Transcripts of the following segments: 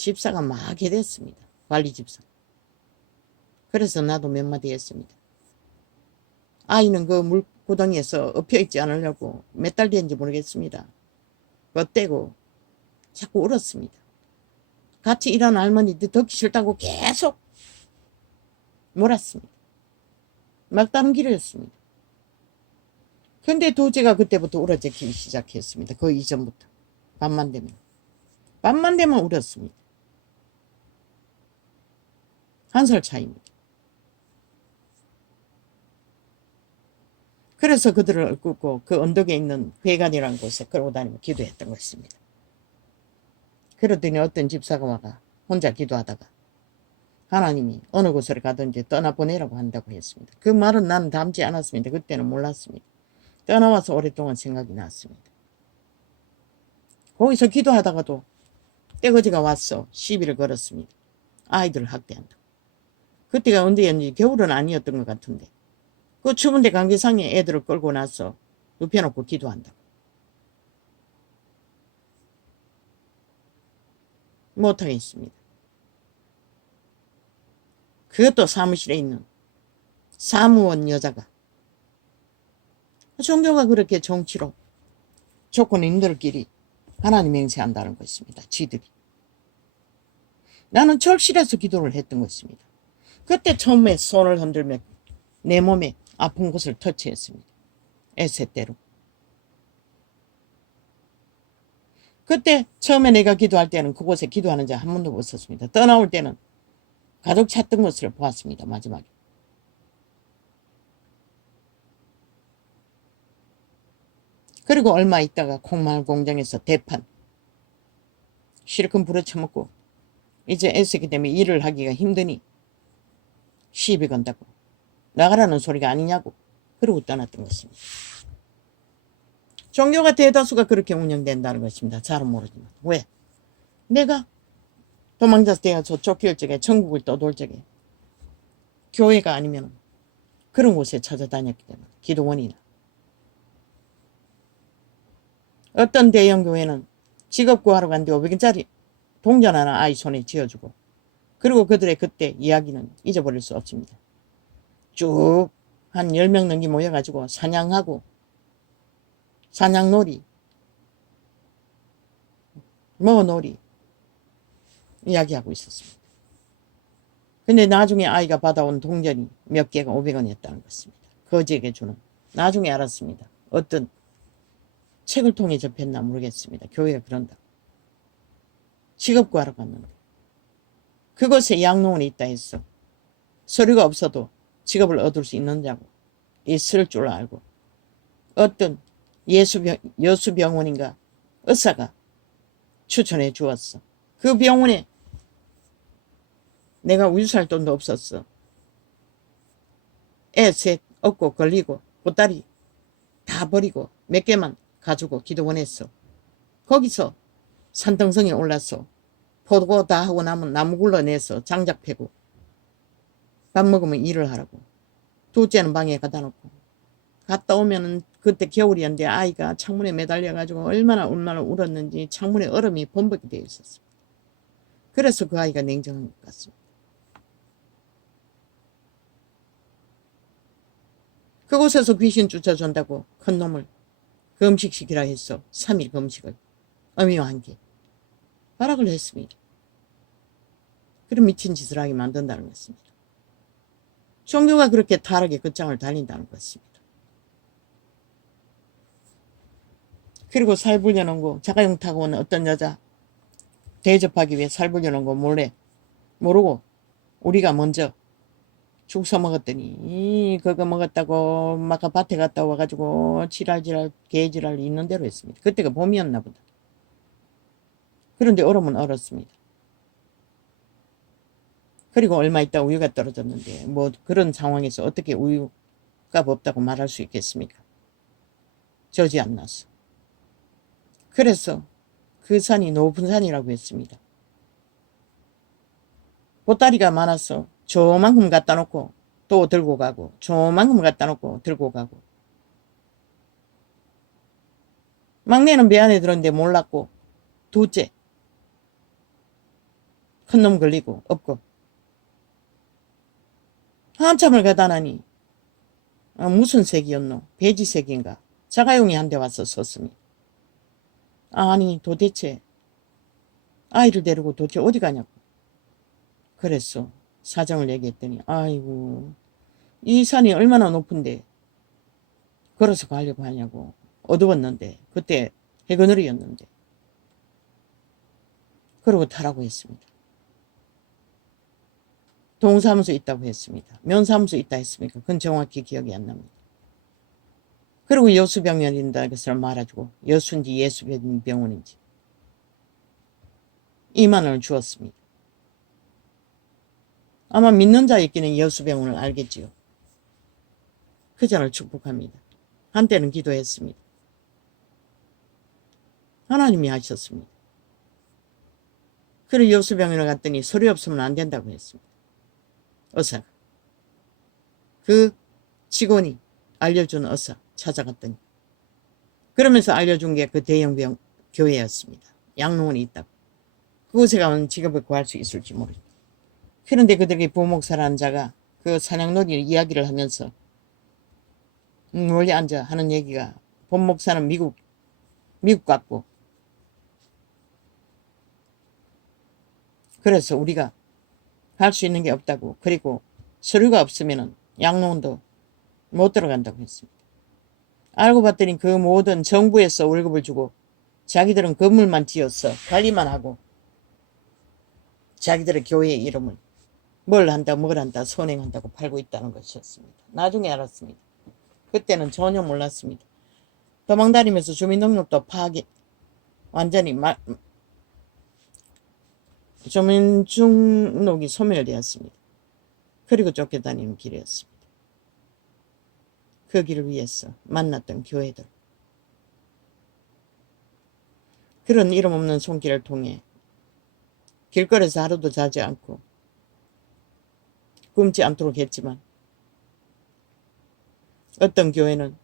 집사가 막 해댔습니다. 관리 집사. 그래서 나도 몇 마디 했습니다. 아이는 그 물구덩이에서 엎혀있지 않으려고 몇 달 된지 모르겠습니다. 뻗대고 자꾸 울었습니다. 같이 일하는 할머니들 듣기 싫다고 계속 몰았습니다. 막다른 길이었습니다. 근데 도제가 그때부터 울어제키기 시작했습니다. 그 이전부터. 밤만 되면 울었습니다. 1살 차이입니다. 그래서 그들을 끌고 그 언덕에 있는 회관이라는 곳에 끌고 다니며 기도했던 것입니다. 그러더니 어떤 집사가 와가 혼자 기도하다가 하나님이 어느 곳으로 가든지 떠나보내라고 한다고 했습니다. 그 말은 나는 담지 않았습니다. 그때는 몰랐습니다. 떠나와서 오랫동안 생각이 났습니다. 거기서 기도하다가도 떼거지가 와서 시비를 걸었습니다. 아이들을 학대한다. 그때가 언제였는지 겨울은 아니었던 것 같은데 그 추운데 감기상에 애들을 끌고 나서 눕혀놓고 기도한다고. 못하겠습니다. 그것도 사무실에 있는 사무원 여자가 종교가 그렇게 정치로 조건인들끼리 하나님 맹세한다는 것입니다. 지들이. 나는 절실해서 기도를 했던 것입니다. 그때 처음에 손을 흔들며 내 몸에 아픈 곳을 터치했습니다. 에세대로. 그때 처음에 내가 기도할 때는 그곳에 기도하는 자 한 번도 없었습니다. 떠나올 때는 가족 찾던 것을 보았습니다. 마지막에. 그리고 얼마 있다가 콩마을 공장에서 대판 실컷 부러쳐먹고 이제 애쓰기 때문에 일을 하기가 힘드니 시비 건다고 나가라는 소리가 아니냐고 그러고 떠났던 것입니다. 종교가 대다수가 그렇게 운영된다는 것입니다. 잘은 모르지만. 왜? 내가 도망자서 대가서 쫓길 적에 천국을 떠돌 적에 교회가 아니면 그런 곳에 찾아다녔기 때문에 기도원이나 어떤 대형 교회는 직업 구하러 갔는데 500원짜리 동전 하나 아이 손에 쥐어주고 그리고 그들의 그때 이야기는 잊어버릴 수 없습니다. 쭉 한 10명 넘게 모여가지고 사냥하고 사냥놀이 뭐놀이 이야기하고 있었습니다. 근데 나중에 아이가 받아온 동전이 몇 개가 500원이었다는 것입니다. 거지에게 주는. 나중에 알았습니다. 어떤 책을 통해 접했나 모르겠습니다. 교회가 그런다. 직업 구하러 갔는데 그곳에 양로원이 있다 했어. 서류가 없어도 직업을 얻을 수 있느냐고 있을 줄 알고 어떤 여수병원인가 의사가 추천해 주었어. 그 병원에 내가 우유 살 돈도 없었어. 애 셋 얻고 걸리고 보따리 다 버리고 몇 개만 가지고 기도원했어. 거기서 산등성에 올라서 포도 다 하고 나면 나무 굴러내서 장작 패고 밥 먹으면 일을 하라고. 둘째는 방에 갖다 놓고 갔다 오면은 그때 겨울이었는데 아이가 창문에 매달려가지고 얼마나 울었는지 창문에 얼음이 범벅이 되어 있었어. 그래서 그 아이가 냉정한 것 같습니다. 그곳에서 귀신 쫓아준다고 큰 놈을 금식시키라 했어. 3일 금식을 엄연한 게 허락을 했습니다. 그런 미친 짓을 하게 만든다는 것입니다. 종교가 그렇게 타락의 끝장을 달린다는 것입니다. 그리고 살 불려놓은 거 자가용 타고 온 어떤 여자 대접하기 위해 살 불려놓은 거 몰래 모르고 우리가 먼저 죽 써먹었더니 그거 먹었다고 막 밭에 갔다 와가지고 지랄지랄 개지랄 있는 대로 했습니다. 그때가 봄이었나 보다. 그런데 얼음은 얼었습니다. 그리고 얼마 있다 우유가 떨어졌는데 뭐 그런 상황에서 어떻게 우유값 없다고 말할 수 있겠습니까? 저지 안 났어. 그래서 그 산이 높은 산이라고 했습니다. 보따리가 많아서 저만큼 갖다 놓고 또 들고 가고 저만큼 갖다 놓고 들고 가고 막내는 배 안에 들었는데 몰랐고 둘째 큰 놈 걸리고 없고 한참을 가다 나니 무슨 색이었노? 베지색인가? 자가용이 한 대 와서 섰습니다. 아니 도대체 아이를 데리고 도대체 어디 가냐고 그랬어. 사정을 얘기했더니 아이고 이 산이 얼마나 높은데 걸어서 가려고 하냐고. 어두웠는데 그때 해그늘이었는데 그러고 타라고 했습니다. 동사무소 있다고 했습니다. 면사무소 있다 했습니까? 그건 정확히 기억이 안 납니다. 그리고 여수병원인다 것을 말아주고 여수인지 예수병원인지 2만 원을 주었습니다. 아마 믿는 자였기는 여수병원을 알겠지요. 그 자를 축복합니다. 한때는 기도했습니다. 하나님이 하셨습니다. 그리고 여수병원에 갔더니 서류 없으면 안 된다고 했습니다. 의사가. 그 직원이 알려준 의사 찾아갔더니 그러면서 알려준 게 그 대형병 교회였습니다. 양로원이 있다고. 그곳에 가면 직업을 구할 수 있을지 모르겠다. 그런데 그들에게 부목사라는 자가 그 사냥놀이 이야기를 하면서 멀리 앉아 하는 얘기가 본목사는 미국 같고 그래서 우리가 할 수 있는 게 없다고 그리고 서류가 없으면 양로원도 못 들어간다고 했습니다. 알고 봤더니 그 모든 정부에서 월급을 주고 자기들은 건물만 지어서 관리만 하고 자기들의 교회의 이름을 뭘 한다 선행한다고 팔고 있다는 것이었습니다. 나중에 알았습니다. 그때는 전혀 몰랐습니다. 도망다니면서 주민등록도 파악이 완전히 주민등록이 소멸되었습니다. 그리고 쫓겨다니는 길이었습니다. 그 길을 위해서 만났던 교회들. 그런 이름 없는 손길을 통해 길거리에서 하루도 자지 않고 굶지 않도록 했지만 어떤 교회는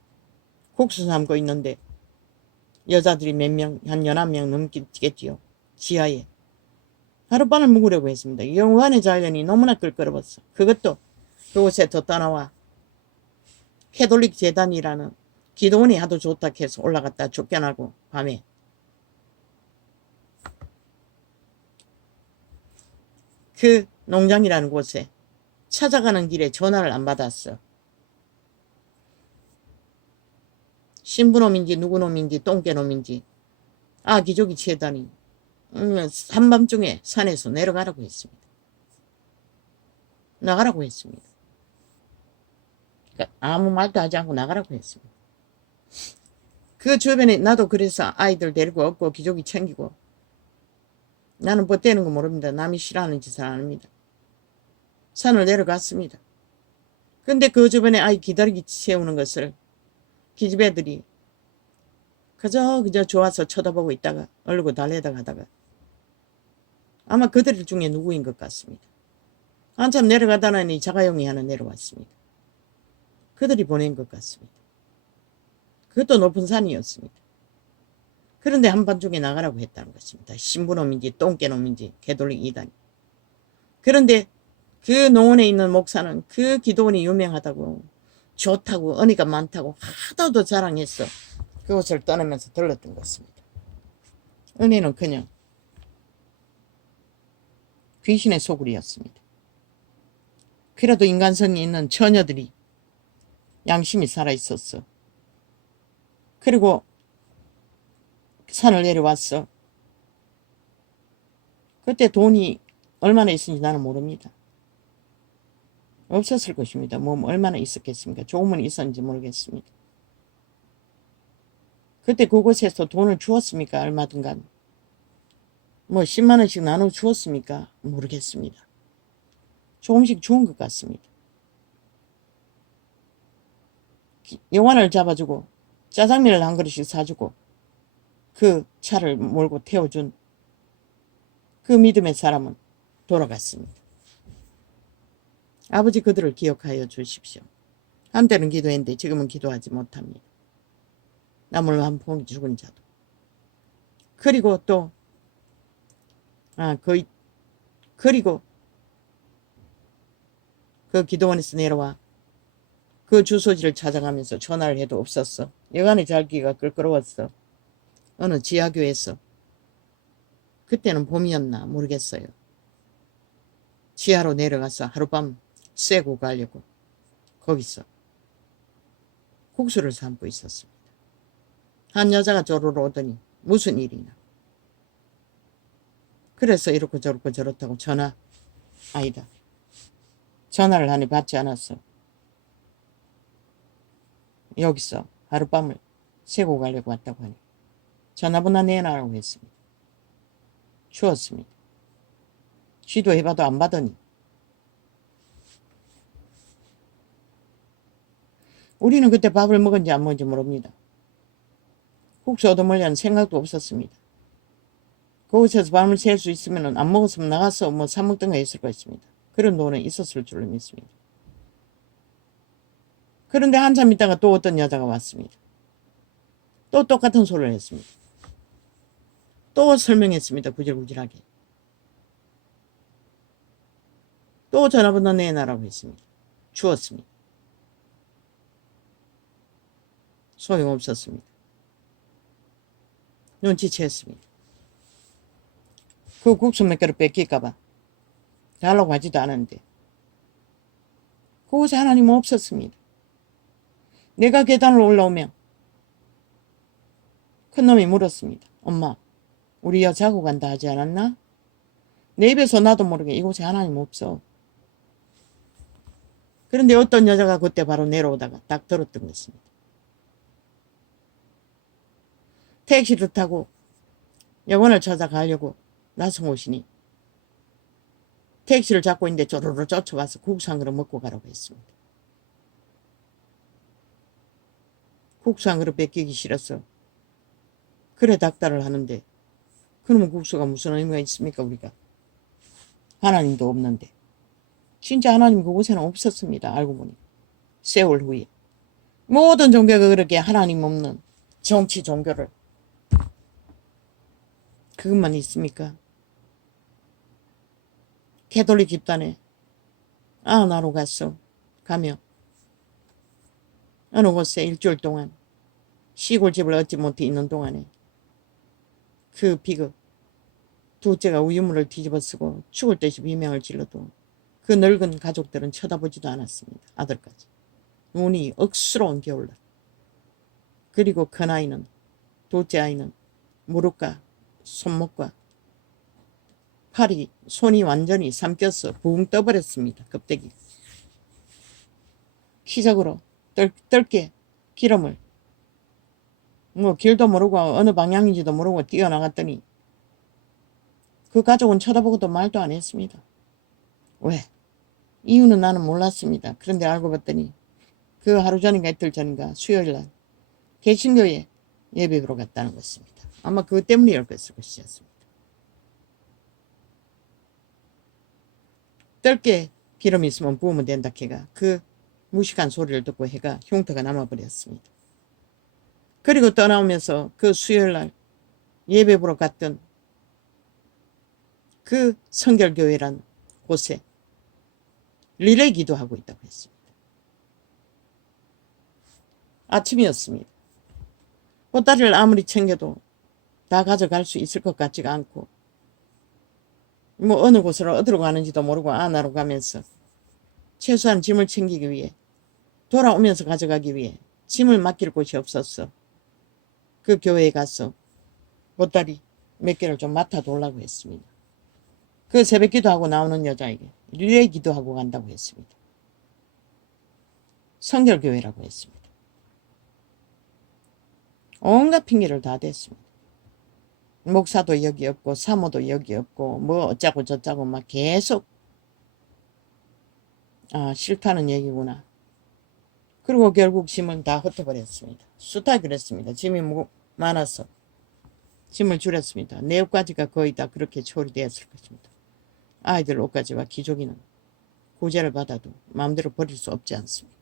국수 삶고 있는데 여자들이 몇 명, 한 11명 넘겠지요. 지하에. 하룻밤을 묵으려고 했습니다. 영원의 자연이 너무나 끌끌어봤어. 그것도 그곳에 더 떠나와 캐톨릭 재단이라는 기도원이 하도 좋다 해서 올라갔다 쫓겨나고 밤에 그 농장이라는 곳에 찾아가는 길에 전화를 안 받았어. 신부놈인지 누구놈인지 똥개놈인지 기족이 재단이 한밤중에 산에서 내려가라고 했습니다. 나가라고 했습니다. 그러니까 아무 말도 하지 않고 나가라고 했습니다. 그 주변에 나도 그래서 아이들 데리고 없고 기족이 챙기고 나는 뻗대는 거 모릅니다. 남이 싫어하는 짓을 안 합니다. 산을 내려갔습니다. 근데 그 주변에 아이 기다리기 세우는 것을 기집애들이 그저 좋아서 쳐다보고 있다가 얼르고 달래다 가다가 아마 그들 중에 누구인 것 같습니다. 한참 내려가다니 자가용이 하나 내려왔습니다. 그들이 보낸 것 같습니다. 그것도 높은 산이었습니다. 그런데 한밤중에 나가라고 했다는 것입니다. 신부놈인지 똥개놈인지 개돌릭 이단이. 그런데 그 농원에 있는 목사는 그 기도원이 유명하다고 좋다고 은혜가 많다고 하도도 자랑했어. 그곳을 떠나면서 들렀던 것입니다. 은혜는 그냥 귀신의 소굴이었습니다. 그래도 인간성이 있는 처녀들이 양심이 살아있었어. 그리고 산을 내려왔어. 그때 돈이 얼마나 있었는지 나는 모릅니다. 없었을 것입니다. 뭐 얼마나 있었겠습니까? 조금은 있었는지 모르겠습니다. 그때 그곳에서 돈을 주었습니까? 얼마든가. 뭐 10만 원씩 나눠 주었습니까? 모르겠습니다. 조금씩 주은 것 같습니다. 영환을 잡아주고 짜장면을 한 그릇씩 사주고 그 차를 몰고 태워준 그 믿음의 사람은 돌아갔습니다. 아버지 그들을 기억하여 주십시오. 한때는 기도했는데 지금은 기도하지 못합니다. 남을 한 봉이 죽은 자도. 그리고 또 그리고 그 기도원에서 내려와 그 주소지를 찾아가면서 전화를 해도 없었어. 여간에 자기가 끌끄러웠어. 어느 지하교에서. 그때는 봄이었나 모르겠어요. 지하로 내려가서 하룻밤 쐬고 가려고 거기서 국수를 삶고 있었습니다. 한 여자가 쪼르르 오더니 무슨 일이냐. 그래서 이렇고 저렇고 저렇다고 아니다. 전화를 하니 받지 않았어. 여기서 하룻밤을 새고 가려고 왔다고 하니 전화번호 내놔라고 했습니다. 주었습니다. 시도해봐도 안 받으니 우리는 그때 밥을 먹은지 안 먹은지 모릅니다. 국수 얻어먹으려는 생각도 없었습니다. 그곳에서 밤을 샐 수 있으면 안 먹었으면 나가서 뭐 사 먹던 거 있을 것입니다. 그런 돈은 있었을 줄로 믿습니다. 그런데 한참 있다가 또 어떤 여자가 왔습니다. 또 똑같은 소리를 했습니다. 또 설명했습니다. 구질구질하게. 또 전화번호 내놔라고 했습니다. 주었습니다. 소용없었습니다. 눈치챘습니다. 그 국수 몇 개를 뺏길까봐 달라고 하지도 않았는데 그곳에 하나님은 없었습니다. 내가 계단을 올라오면 큰놈이 물었습니다. 엄마, 우리 여 자고 간다 하지 않았나? 내 입에서 나도 모르게 이곳에 하나님 없어. 그런데 어떤 여자가 그때 바로 내려오다가 딱 들었던 것입니다. 택시를 타고 여관을 찾아가려고 나선 곳이니 택시를 잡고 있는데 쪼르르 쫓아와서 국수 한 그릇 먹고 가라고 했습니다. 국수 한 그릇 뺏기기 싫어서 그래 닥달을 하는데 그러면 국수가 무슨 의미가 있습니까 우리가. 하나님도 없는데. 진짜 하나님 그곳에는 없었습니다. 알고 보니. 세월 후에. 모든 종교가 그렇게 하나님 없는 정치 종교를. 그것만 있습니까? 캐톨릭 집단에 나로 갔어. 가며 어느 곳에 일주일 동안 시골집을 얻지 못해 있는 동안에 그 비극 둘째가 우유물을 뒤집어 쓰고 죽을 듯이 비명을 질러도 그 늙은 가족들은 쳐다보지도 않았습니다. 아들까지. 눈이 억스러운 겨울날. 그리고 큰아이는 둘째 아이는 무릎과 손목과 팔이 손이 완전히 삼켜서 붕 떠버렸습니다. 껍데기. 기적으로 뜰게 기름을 길도 모르고 어느 방향인지도 모르고 뛰어나갔더니 그 가족은 쳐다보고도 말도 안 했습니다. 왜? 이유는 나는 몰랐습니다. 그런데 알고 봤더니 그 하루 전인가 이틀 전인가 수요일날 개신교에 예배로 갔다는 것입니다. 아마 그것 때문이었을 것이었습니다. 뜰게 기름이 있으면 부으면 된다 해가 그 무식한 소리를 듣고 해가 흉터가 남아버렸습니다. 그리고 떠나오면서 그 수요일날 예배 보러 갔던 그 성결교회란 곳에 릴레이 기도하고 있다고 했습니다. 아침이었습니다. 보따리를 아무리 챙겨도 다 가져갈 수 있을 것 같지가 않고 뭐 어느 곳으로 어디로 가는지도 모르고 안하러 가면서 최소한 짐을 챙기기 위해 돌아오면서 가져가기 위해 짐을 맡길 곳이 없었어. 그 교회에 가서 보따리 몇 개를 좀 맡아달라고 했습니다. 그 새벽 기도하고 나오는 여자에게 릴레이 기도하고 간다고 했습니다. 성결교회라고 했습니다. 온갖 핑계를 다 댔습니다. 목사도 여기 없고 사모도 여기 없고 뭐 어쩌고 저쩌고 막 계속 싫다는 얘기구나. 그리고 결국 짐은 다 흩어버렸습니다. 수다 그랬습니다. 짐이 많아서 짐을 줄였습니다. 내 옷까지가 거의 다 그렇게 처리되었을 것입니다. 아이들 옷까지와 기저귀는 구제를 받아도 마음대로 버릴 수 없지 않습니까?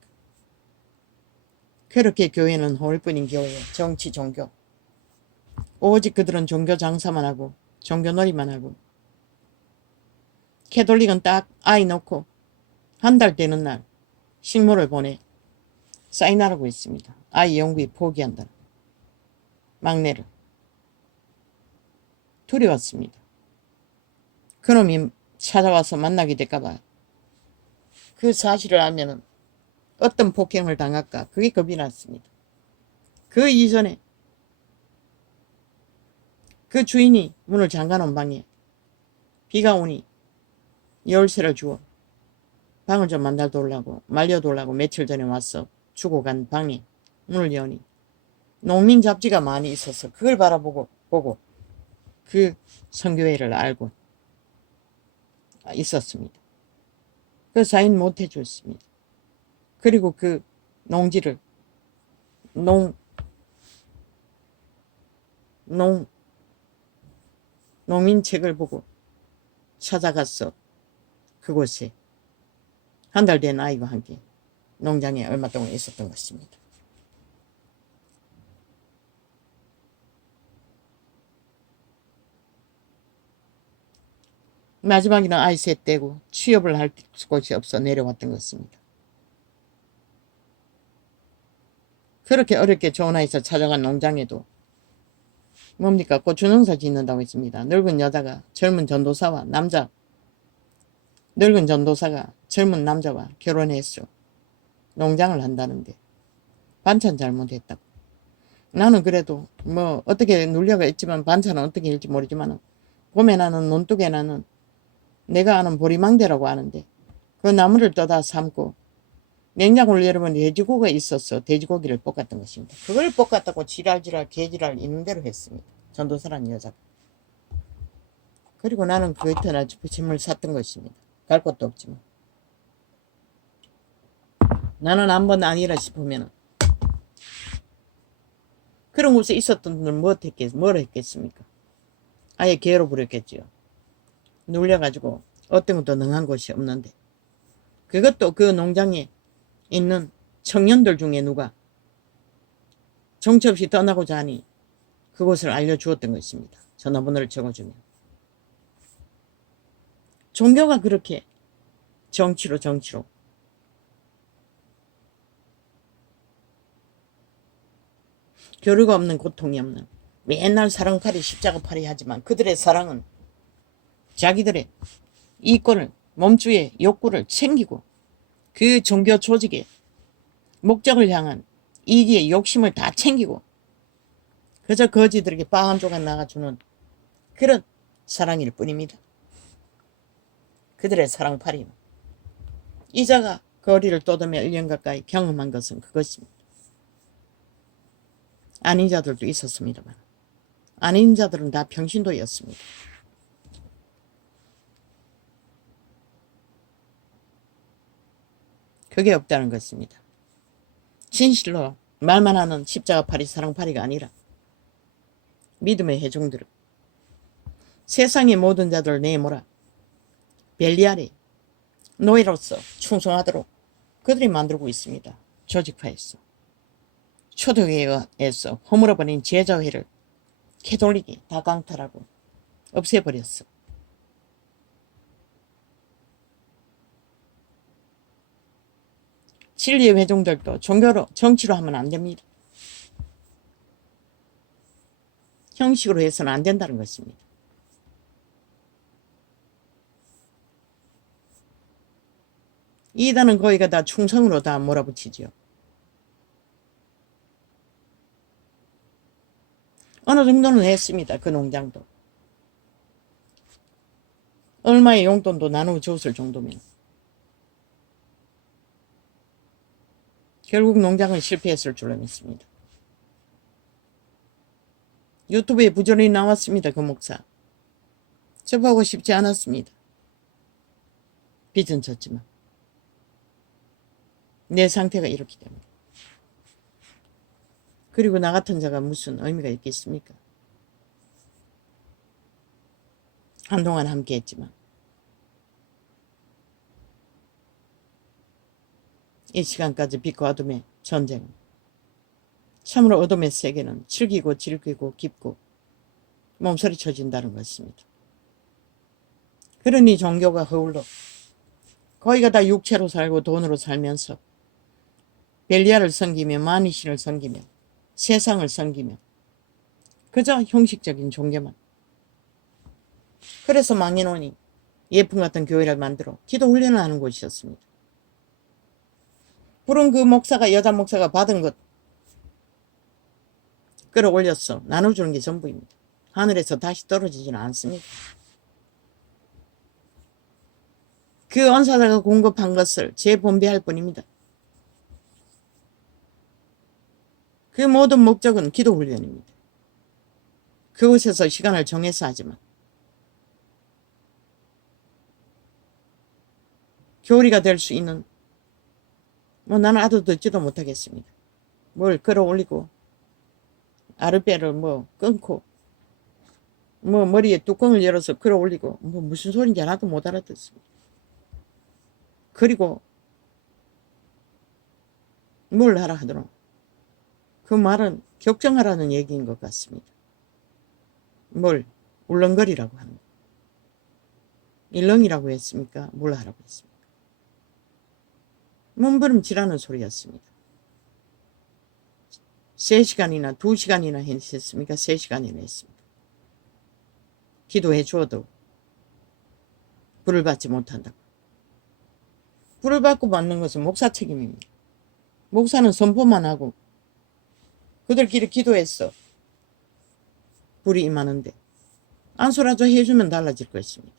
그렇게 교회는 홀뿐인 교회, 정치, 종교. 오직 그들은 종교 장사만 하고 종교 놀이만 하고 캐톨릭은 딱 아이 놓고 한 달 되는 날 식모를 보내 사인하라고 했습니다. 아이 영구히 포기한다. 막내를. 두려웠습니다. 그놈이 찾아와서 만나게 될까봐 그 사실을 알면은 어떤 폭행을 당할까 그게 겁이 났습니다. 그 이전에 그 주인이 문을 잠가놓은 방에 비가 오니 열쇠를 주어 방을 좀 만들어달라고 말려달라고 며칠 전에 와서 주고 간 방에 문을 여니 농민 잡지가 많이 있어서 그걸 바라보고 그 선교회를 알고 있었습니다. 그 사인 못 해줬습니다. 그리고 그 농지를 농민책을 보고 찾아갔어. 그곳에 한 달 된 아이와 함께 농장에 얼마 동안 있었던 것입니다. 마지막에는 아이 셋 떼고 취업을 할 곳이 없어 내려왔던 것입니다. 그렇게 어렵게 좋은 아이서 찾아간 농장에도 뭡니까? 고추 농사 짓는다고 했습니다. 늙은 여자가 젊은 전도사와 늙은 전도사가 젊은 남자와 결혼했어. 농장을 한다는데 반찬 잘못했다고. 나는 그래도 뭐 어떻게 눌려가 있지만 반찬은 어떻게 일지 모르지만 봄에 나는 논둑에 나는 내가 아는 보리망대라고 아는데 그 나무를 떠다 삶고 냉장고를 열어보니 돼지고기가 있었어. 돼지고기를 볶았던 것입니다. 그걸 볶았다고 지랄지랄 개지랄 있는 대로 했습니다. 전도사라는 여자가. 그리고 나는 그 이튿날 짐을 샀던 것입니다. 갈 곳도 없지만. 나는 한 번 아니라 싶으면 그런 곳에 있었던 분들 뭘 했겠습니까? 아예 개로 부렸겠지요. 눌려가지고 어떤 것도 능한 곳이 없는데 그것도 그 농장에 있는 청년들 중에 누가 정처 없이 떠나고자 하니 그곳을 알려주었던 것입니다. 전화번호를 적어주면. 종교가 그렇게 정치로 교류가 없는 고통이 없는 맨날 사랑팔이 십자가팔이 하지만 그들의 사랑은 자기들의 이권을 몸주의 욕구를 챙기고 그 종교 조직의 목적을 향한 이기의 욕심을 다 챙기고 그저 거지들에게 빠 한 조각 나가주는 그런 사랑일 뿐입니다. 그들의 사랑팔이. 이자가 거리를 떠돌며 1년 가까이 경험한 것은 그것입니다. 아닌 자들도 있었습니다만 아닌 자들은 다 평신도였습니다. 그게 없다는 것입니다. 진실로 말만 하는 십자가팔이 사랑팔이가 아니라 믿음의 회중들은 세상의 모든 자들을 내모라 벨리알이 노예로서 충성하도록 그들이 만들고 있습니다. 조직화해서 초대교회에서 허물어버린 제자회를 캐톨릭이 다 강탈하고 없애버렸어. 진리의 회중들도 종교로 정치로 하면 안 됩니다. 형식으로 해서는 안 된다는 것입니다. 이단은 거기가 다 충성으로 다 몰아붙이죠. 어느 정도는 했습니다. 그 농장도. 얼마의 용돈도 나누어 줬을 정도면. 결국 농장은 실패했을 줄로 믿습니다. 유튜브에 부전히 나왔습니다. 그 목사. 접하고 싶지 않았습니다. 빚은 졌지만. 내 상태가 이렇기 때문에. 그리고 나 같은 자가 무슨 의미가 있겠습니까? 한동안 함께 했지만 이 시간까지 빛과 어둠의 전쟁, 참으로 어둠의 세계는 즐기고 질기고 깊고 몸서리 쳐진다는 것입니다. 그러니 종교가 허울로 거기가 다 육체로 살고 돈으로 살면서 벨리아를 섬기며 마니신을 섬기며 세상을 섬기며 그저 형식적인 종교만. 그래서 망해놓으니 예품 같은 교회를 만들어 기도 훈련을 하는 곳이었습니다. 부른 그 목사가 여자 목사가 받은 것 끌어올렸어 나눠주는 게 전부입니다. 하늘에서 다시 떨어지지는 않습니다. 그 은사자가 공급한 것을 재분배할 뿐입니다. 그 모든 목적은 기도 훈련입니다. 그곳에서 시간을 정해서 하지만 교리가 될 수 있는 나는 아도 듣지도 못하겠습니다. 뭘 끌어올리고 아르베를 끊고 머리에 뚜껑을 열어서 끌어올리고 무슨 소리인지 하나도 못 알아듣습니다. 그리고 뭘 하라 하더라. 그 말은 격정하라는 얘기인 것 같습니다. 뭘 울렁거리라고 하는 거. 일렁이라고 했습니까? 뭘 하라고 했습니까? 몸부림치라는 소리였습니다. 3시간이나 2시간이나 했습니까? 3시간이나 했습니다. 기도해 주어도 불을 받지 못한다고. 불을 받고 받는 것은 목사 책임입니다. 목사는 선포만 하고 그들끼리 기도했어. 불이 임하는데 안수라도 해주면 달라질 것입니다.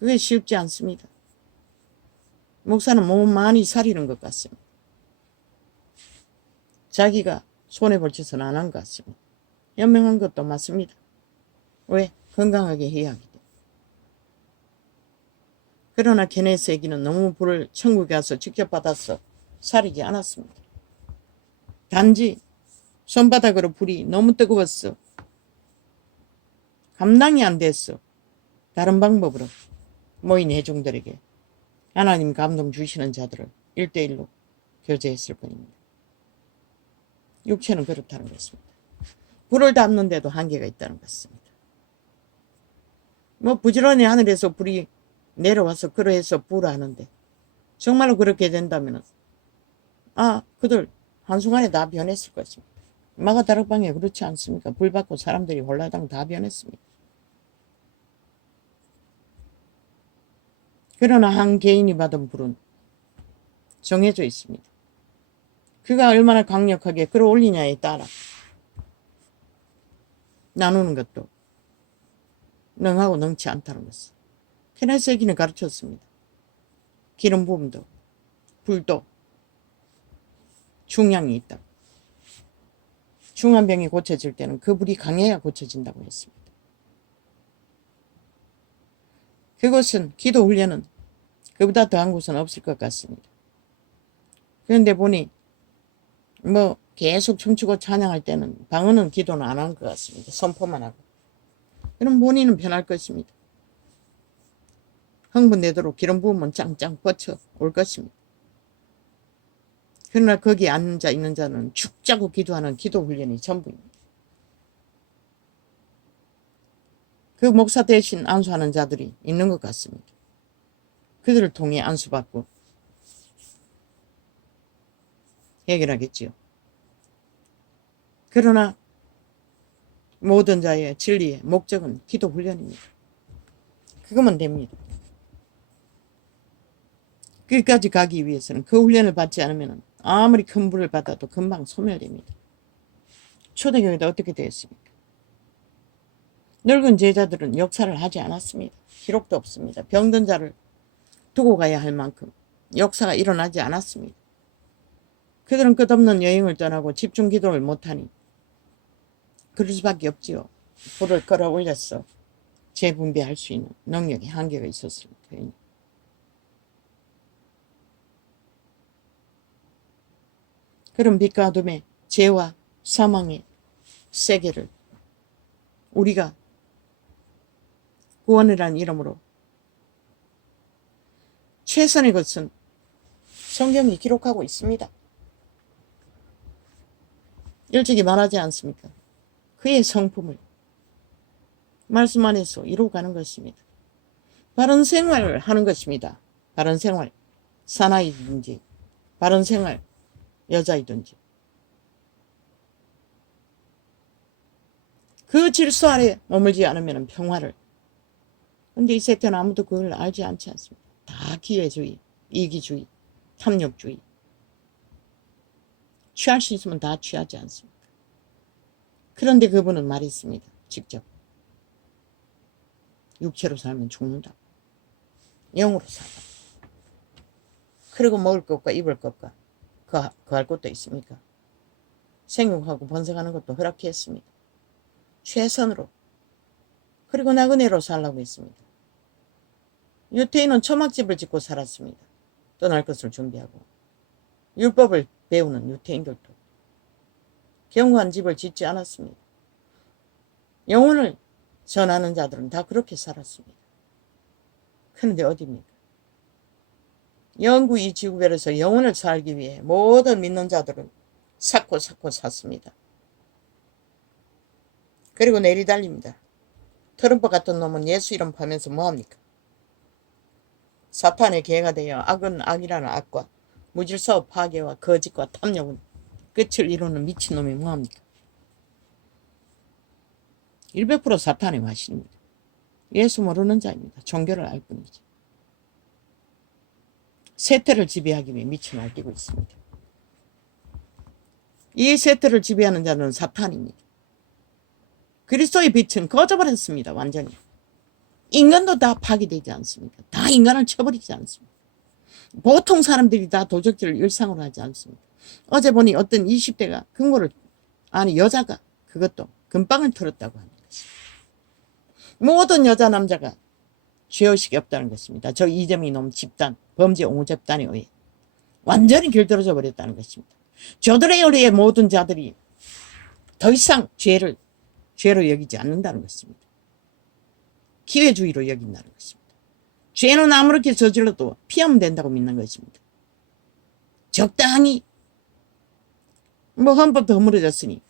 그게 쉽지 않습니다. 목사는 몸 많이 사리는 것 같습니다. 자기가 손해볼 짓은 안 한 것 같습니다. 현명한 것도 맞습니다. 왜? 건강하게 해야 하기 때문에. 그러나 케네스 애기는 너무 불을 천국에 가서 직접 받아서 사리지 않았습니다. 단지 손바닥으로 불이 너무 뜨거웠어. 감당이 안 됐어. 다른 방법으로 모인 회중들에게 하나님 감동 주시는 자들을 1대1로 교제했을 뿐입니다. 육체는 그렇다는 것입니다. 불을 닿는데도 한계가 있다는 것입니다. 부지런히 하늘에서 불이 내려와서 그러해서 불하는데 정말로 그렇게 된다면 그들 한순간에 다 변했을 것입니다. 마가다락방에 그렇지 않습니까? 불 받고 사람들이 홀라당 다 변했습니다. 그러나 한 개인이 받은 불은 정해져 있습니다. 그가 얼마나 강력하게 끌어올리냐에 따라 나누는 것도 능하고 능치 않다는 것을 케네스 애기는 가르쳤습니다. 기름 부음도 불도 중량이 있다. 중한 병이 고쳐질 때는 그 불이 강해야 고쳐진다고 했습니다. 그것은 기도 훈련은 그보다 더한 곳은 없을 것 같습니다. 그런데 보니 계속 춤추고 찬양할 때는 방언은 기도는 안 한 것 같습니다. 선포만 하고. 그럼 본인은 편할 것입니다. 흥분되도록 기름 부으면 짱짱 뻗쳐 올 것입니다. 그러나 거기에 앉아 있는 자는 죽자고 기도하는 기도 훈련이 전부입니다. 그 목사 대신 안수하는 자들이 있는 것 같습니다. 그들을 통해 안수받고 해결하겠지요. 그러나 모든 자의 진리의 목적은 기도 훈련입니다. 그거면 됩니다. 끝까지 가기 위해서는 그 훈련을 받지 않으면 아무리 큰 불을 받아도 금방 소멸됩니다. 초대교회도 어떻게 되었습니까? 늙은 제자들은 역사를 하지 않았습니다. 기록도 없습니다. 병든 자를 두고 가야 할 만큼 역사가 일어나지 않았습니다. 그들은 끝없는 여행을 떠나고 집중 기도를 못하니 그럴 수밖에 없지요. 불을 끌어올렸어. 재분배할 수 있는 능력이 한계가 있었을 테니. 그런 빛과 어둠의 죄와 사망의 세계를 우리가 구원이라는 이름으로 최선의 것은 성경이 기록하고 있습니다. 일찍이 말하지 않습니까? 그의 성품을 말씀 안에서 이루어가는 것입니다. 바른 생활을 하는 것입니다. 바른 생활. 사나이든지 바른 생활 여자이든지 그 질서 아래 머물지 않으면 평화를. 근데 이 세태는 아무도 그걸 알지 않지 않습니다. 다 기회주의, 이기주의, 탐욕주의. 취할 수 있으면 다 취하지 않습니까? 그런데 그분은 말했습니다. 직접. 육체로 살면 죽는다. 영으로 살아. 그리고 먹을 것과 입을 것과 그할 것도 있습니까? 생육하고 번성하는 것도 허락했습니다. 최선으로. 그리고 나그네로 살라고 했습니다. 유태인은 초막집을 짓고 살았습니다. 떠날 것을 준비하고. 율법을 배우는 유태인들도 견고한 집을 짓지 않았습니다. 영혼을 전하는 자들은 다 그렇게 살았습니다. 그런데 어디입니까? 영구 이 지구별에서 영혼을 살기 위해 모든 믿는 자들은 샀고 샀습니다. 그리고 내리달립니다. 트럼프 같은 놈은 예수 이름 파면서 뭐합니까? 사탄의 개가 되어 악은 악이라는 악과 무질서 파괴와 거짓과 탐욕은 끝을 이루는 미친놈이 뭐합니까? 100% 사탄의 화신입니다. 예수 모르는 자입니다. 종교를 알 뿐이지. 세태를 지배하기 위해 미쳐 날뛰고 있습니다. 이 세태를 지배하는 자는 사탄입니다. 그리스도의 빛은 꺼져버렸습니다. 완전히. 인간도 다 파괴되지 않습니까? 다 인간을 쳐버리지 않습니다. 보통 사람들이 다 도적질을 일상으로 하지 않습니다. 어제 보니 어떤 20대가 여자가 그것도 금방을 털었다고 하는 것입니다. 모든 여자 남자가 죄의식이 없다는 것입니다. 저 이재명 놈 집단, 범죄 옹호 집단에 의해 완전히 길들어져 버렸다는 것입니다. 저들의 의뢰의 모든 자들이 더 이상 죄로 여기지 않는다는 것입니다. 기회주의로 여긴다는 것입니다. 죄는 아무렇게 저질러도 피하면 된다고 믿는 것입니다. 적당히 헌법도 허물어졌으니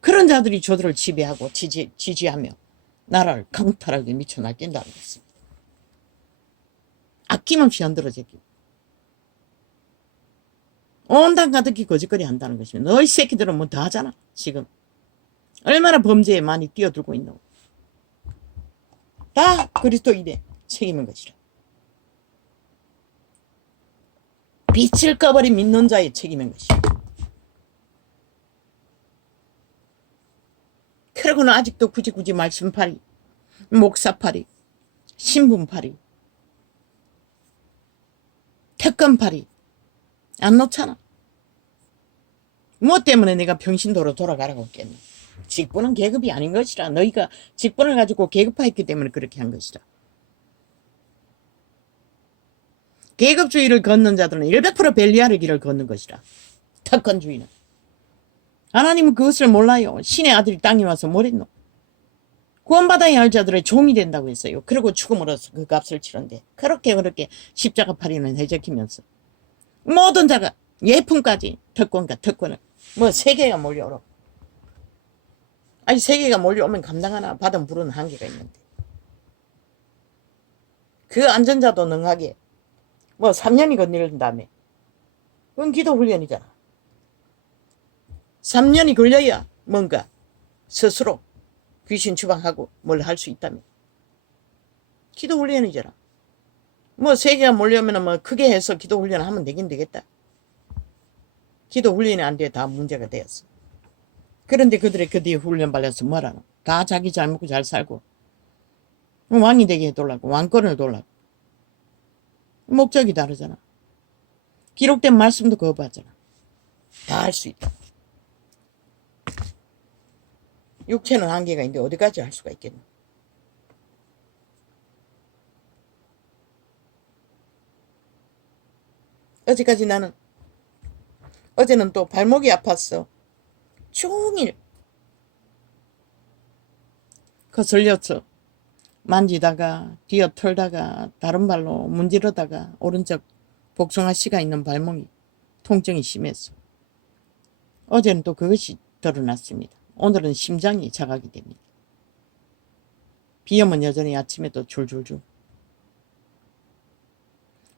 그런 자들이 저들을 지배하고 지지하며 나라를 강탈하게 미쳐 날뛴다는 것입니다. 아낌없이 흔들어제끼고 온당 가득히 거짓거리 한다는 것입니다. 너희 새끼들은 뭐 다 하잖아. 지금 얼마나 범죄에 많이 뛰어들고 있노. 다 그리스도인의 책임인 것이라. 빛을 꺼버린 믿는 자의 책임인 것이라. 그러고는 아직도 굳이 말씀팔이, 목사팔이, 신분팔이, 특권팔이 안 놓잖아. 뭐 때문에 내가 병신도로 돌아가라고 했겠니? 직분은 계급이 아닌 것이라. 너희가 직분을 가지고 계급화했기 때문에 그렇게 한 것이라. 계급주의를 걷는 자들은 100% 벨리아르 길을 걷는 것이라. 특권주의는. 하나님은 그것을 몰라요. 신의 아들이 땅에 와서 뭘 했노? 구원받아야 할 자들의 종이 된다고 했어요. 그리고 죽음으로써 그 값을 치른데 그렇게 십자가 팔이는 해적히면서 모든 자가 예품까지 특권과 특권을 세계가 몰려오라. 아니 세계가 몰려오면 감당하나? 받은 불은 한계가 있는데 그 안전자도 능하게 3년이 건너는 다음에 그건 기도 훈련이잖아. 3년이 걸려야 뭔가 스스로 귀신 추방하고 뭘 할 수 있다면 기도 훈련이잖아. 세계가 몰려오면 크게 해서 기도 훈련을 하면 되긴 되겠다. 기도 훈련이 안 돼 다 문제가 되었어. 그런데 그들의 그 뒤에 훈련 발려서 뭐라노? 다 자기 잘 먹고 잘 살고 왕이 되게 해달라고 왕권을 돌라고. 목적이 다르잖아. 기록된 말씀도 거부하잖아. 다 할 수 있다. 육체는 한계가 있는데 어디까지 할 수가 있겠노? 어제는 또 발목이 아팠어. 종일 거슬렸어. 만지다가 뒤어 털다가 다른 발로 문지르다가 오른쪽 복숭아 씨가 있는 발목이 통증이 심했어. 어제는 또 그것이 드러났습니다. 오늘은 심장이 자각이 됩니다. 비염은 여전히 아침에도 줄줄줄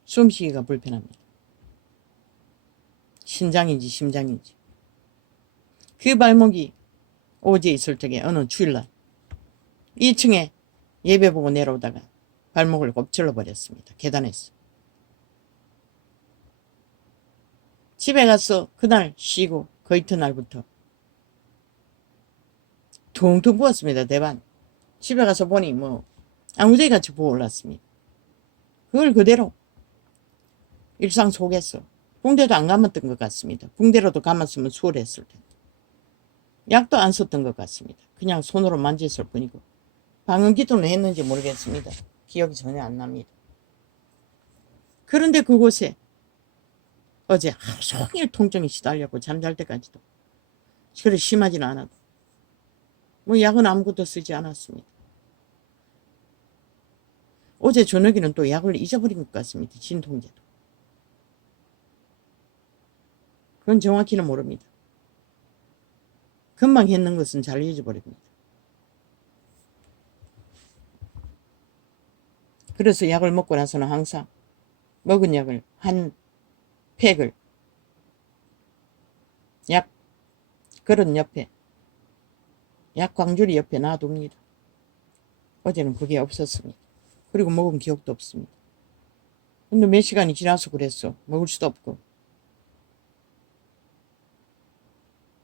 숨쉬기가 불편합니다. 신장인지 심장인지. 그 발목이 어제 있을 적에 어느 주일날 2층에 예배 보고 내려오다가 발목을 곱질러 버렸습니다. 계단에서. 집에 가서 그날 쉬고 그 이튿날부터 퉁퉁 부었습니다. 대반. 집에 가서 보니 뭐 아무데기 같이 부어 올랐습니다. 그걸 그대로 일상 속에서 붕대도 안 감았던 것 같습니다. 붕대로도 감았으면 수월했을 텐데. 약도 안 썼던 것 같습니다. 그냥 손으로 만졌을 뿐이고 방언기도는 했는지 모르겠습니다. 기억이 전혀 안 납니다. 그런데 그곳에 어제 하루 종일 통증이 시달렸고 잠잘 때까지도 그래 심하지는 않아도 뭐 약은 아무것도 쓰지 않았습니다. 어제 저녁에는 또 약을 잊어버린 것 같습니다. 진통제도. 그건 정확히는 모릅니다. 금방 했는 것은 잘 잊어버립니다. 그래서 약을 먹고 나서는 항상 먹은 약을 한 팩을 약 그릇 옆에 약 광주리 옆에 놔둡니다. 어제는 그게 없었습니다. 그리고 먹은 기억도 없습니다. 근데 몇 시간이 지나서 그랬어. 먹을 수도 없고.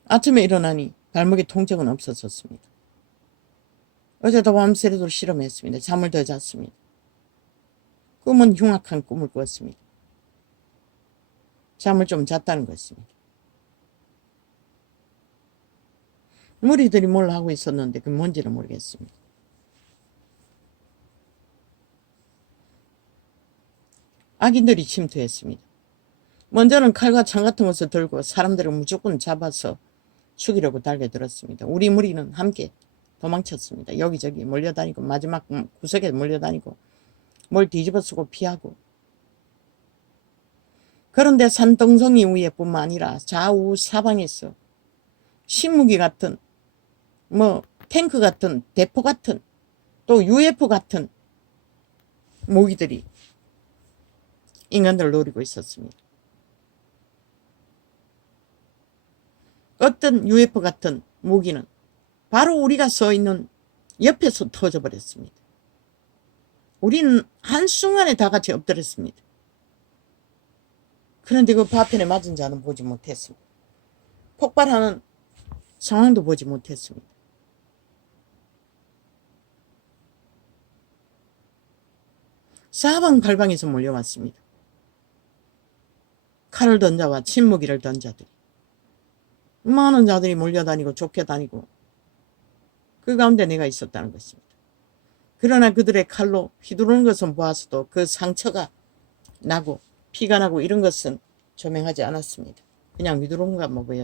아침에 일어나니 발목에 통증은 없었습니다. 어제도 밤새도록 실험했습니다. 잠을 더 잤습니다. 꿈은 흉악한 꿈을 꾸었습니다. 잠을 좀 잤다는 것입니다. 무리들이 뭘 하고 있었는데 그게 뭔지는 모르겠습니다. 악인들이 침투했습니다. 먼저는 칼과 창 같은 것을 들고 사람들을 무조건 잡아서 죽이려고 달려들었습니다. 우리 무리는 함께 도망쳤습니다. 여기저기 몰려다니고 마지막 구석에 몰려다니고 뭘 뒤집어쓰고 피하고. 그런데 산등성이 위에 뿐만 아니라 좌우 사방에서 신무기 같은 뭐 탱크 같은 대포 같은 또 UFO 같은 모기들이 인간들을 노리고 있었습니다. 어떤 UFO 같은 무기는 바로 우리가 서 있는 옆에서 터져버렸습니다. 우리는 한순간에 다 같이 엎드렸습니다. 그런데 그 파편에 맞은 자는 보지 못했습니다. 폭발하는 상황도 보지 못했습니다. 사방팔방에서 몰려왔습니다. 칼을 던져와 침무기를 던자들이 많은 자들이 몰려다니고 쫓겨다니고 그 가운데 내가 있었다는 것입니다. 그러나 그들의 칼로 휘두르는 것은 보아서도 그 상처가 나고 피가 나고 이런 것은 조명하지 않았습니다. 그냥 휘두르는 것만 보였습니다.